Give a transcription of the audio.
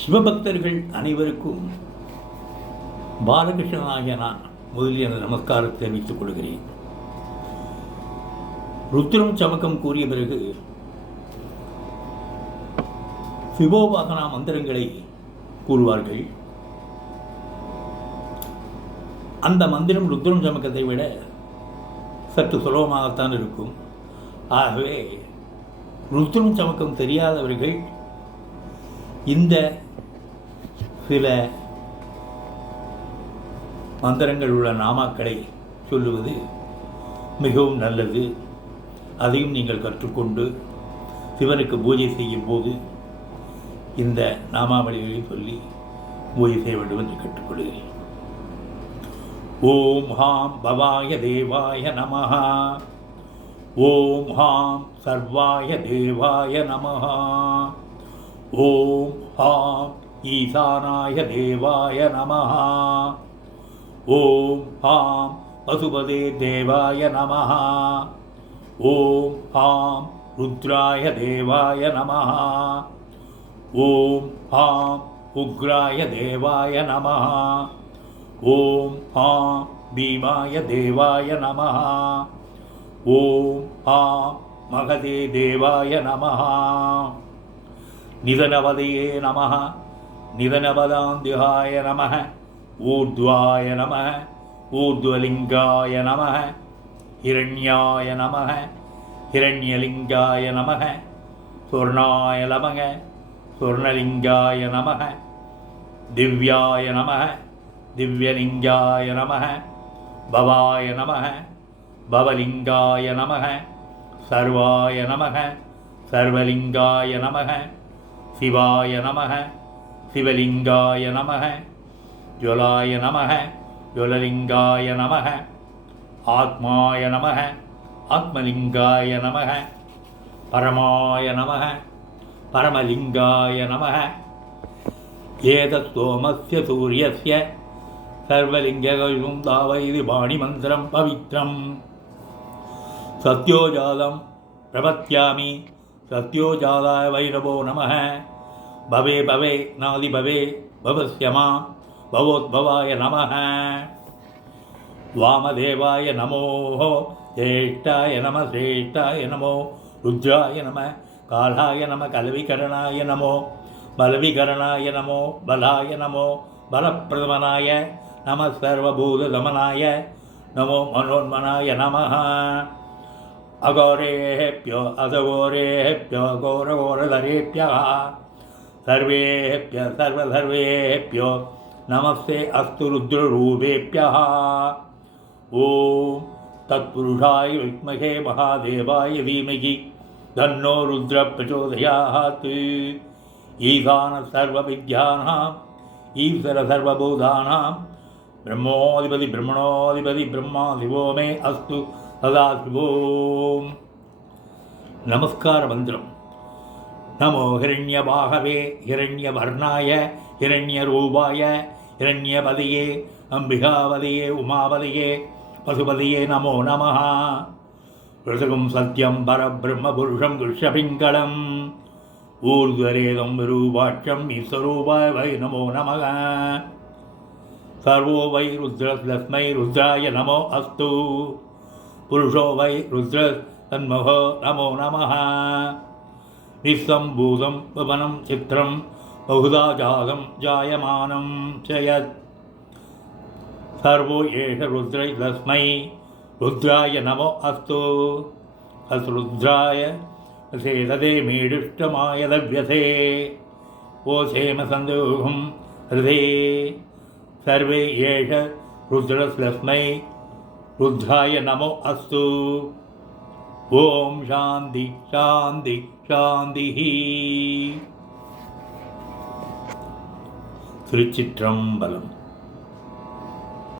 சிவபக்தர்கள் அனைவருக்கும் பாலகிருஷ்ணனாகிய நான் முதலில் எனது நமஸ்காரத்தை தெரிவித்துக் கொள்கிறேன். ருத்ரம் சமக்கம் கூறிய பிறகு சிவோபாசனா மந்திரங்களை கூறுவார்கள். அந்த மந்திரம் ருத்ரம் சமக்கத்தை விட சற்று சுலபமாகத்தான் இருக்கும். ஆகவே ருத்ரம் சமக்கம் தெரியாதவர்கள் இந்த சில மந்திரங்கள் உள்ள நாமாக்களை சொல்லுவது மிகவும் நல்லது. அதையும் நீங்கள் கற்றுக்கொண்டு சிவனுக்கு பூஜை செய்யும் போது இந்த நாமாவளிகளை சொல்லி பூஜை செய்ய வேண்டும் என்று கேட்டுக்கொள்கிறேன். ஓம் ஹாம் பவாய தேவாய நமஹா. ஓம் ஹாம் சர்வாய தேவாய நமஹா. ஓம் ஹாம் ஈசானாய தேவாய நமஹ ஓம் ஹாம் பசுபதே தேவாய நமஹ ஓம் ஹாம் ருத்ராய தேவாய நமஹ ஓம் ஹாம் உக்ராய தேவாய நமஹ ஓம் ஹாம் பீமாய தேவாய நமஹ ஓம் ஹாம் மகதே தேவாய நமஹ நிதனவதையே நமஹ நிதனபதாந்திகாய நம ஊர்துவாய நம ஊர்துவலிங்காய நம ஹிரண்யாய நம ஹிரண்யலிங்காய நம சுவர்ணாய நமக சுவர்ணலிங்காய நம திவ்யாய நம திவ்யலிங்காய நம பவாய நம பவலிங்காய நம சர்வாய நம சர்வலிங்காய நம சிவாய நமக சிவலிங்காய நமக ஜுவலாய நமக ஜுவலலிங்காய நமக ஆத்மாய நமக ஆத்மலிங்காய நமக பரமாய நமக பரமலிங்காய நமக. ஏதத்தோமஸ்ய சூரியஸ்ய சர்வலிங்ககம் தாவைதி பாணிமந்திரம் பவித்ரம். சத்யோஜாதம் பிரபத்யாமி சத்யோஜாதாய வைரவோ நமக. பவே பவே நாதி பவே பவசியமா பவோத்பவாய நம வாமதேவாய நமோ ஜேஷ்டாய நம சிரேஷ்டாய நமோ ருத்ராய நம காலாய நம கலவிகரணாய நமோ பலவிகரணாய நமோ பலாய நமோ பலப்பிரதமனாய நம சர்வபூத தமனாய நமோ மனோன்மனாய நம அகோரேபியோ அகோரேபியோ கோரகோரதரேபியா सर्वेभ्य सर्वसर्वेभ्यो नमस्ते अस्तु रुद्ररूपेभ्यः। ॐ तत्पुरुषाय विद्महे महादेवाय धीमहि। धन्नो रुद्रप्रचोदयात् ईशानः ब्रह्मोधिपति ईश्वरसर्वबोधानां ब्रह्म ब्रह्मणोऽधिपति मे अस्तु सदा नमस्कार नमस्कारमन्त्रम्। நமோ ஹிரண்யபாகவே ஹிரண்யவர்ணாய ஹிரண்யரூபாய ஹிரண்யபதியே அம்பிகாபதியே உமாபதியே பசுபதியே நமோ நம ரிதுகும் சத்தியம் பரபிரம்மபுருஷம் கிருஷபிங்களம் ஊர்துவரேதம் விரூபாட்சம் ஈஸ்வரூபாய் வை நமோ நமக சர்வோ வை ருத்ர தஸ்மை ருத்ராய நமோ அஸ்து புருஷோ வை ருத்ர தன்மகோ நமோ நமஹ नमः निस्सम्भूतं वपनं चित्रं बहुधा जातं जायमानं च यत् सर्वो एष रुद्रै तस्मै रुद्राय नमो अस्तु अस्रुद्राय सेदते मीडुष्टमाय लभ्यते ओ क्षेमसन्दोहं हृदे सर्वे एष रुद्रस्लस्मै रुद्राय नमो अस्तु ஓம் சாந்தி சாந்தி சாந்தி. திருச்சிற்றம்பலம்.